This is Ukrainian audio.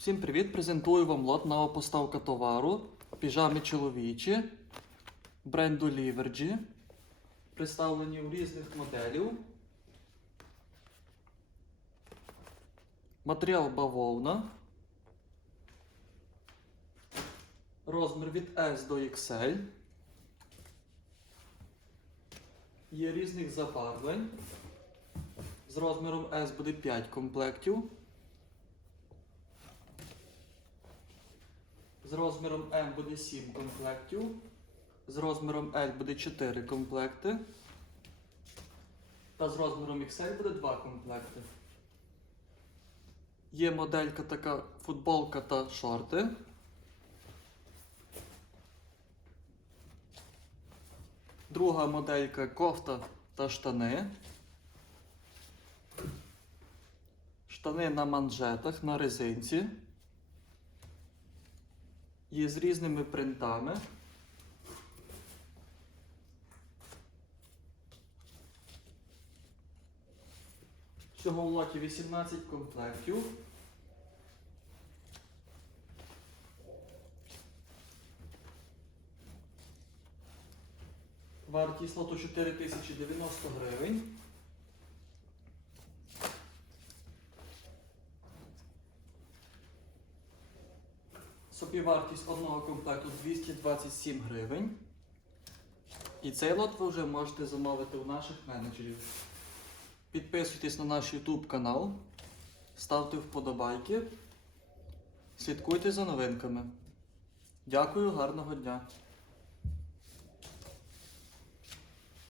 Всім привіт! Презентую вам лот нова поставка товару. Піжами чоловічі бренду Livergy. Представлені у різних моделів. Матеріал бавовна. Розмір від S до XL. Є різних забарвлень. З розміром S буде 5 комплектів. З розміром М буде 7 комплектів. З розміром L буде 4 комплекти. Та з розміром XL буде 2 комплекти. Є моделька така футболка та шорти. Друга моделька кофта та штани. Штани на манжетах на резинці. Є з різними принтами. Всього в лоті 18 комплектів. Вартість лоту 4090 гривень. Собівартість одного комплекту 227 гривень. І цей лот ви вже можете замовити у наших менеджерів. Підписуйтесь на наш YouTube канал, ставте вподобайки, слідкуйте за новинками. Дякую, гарного дня!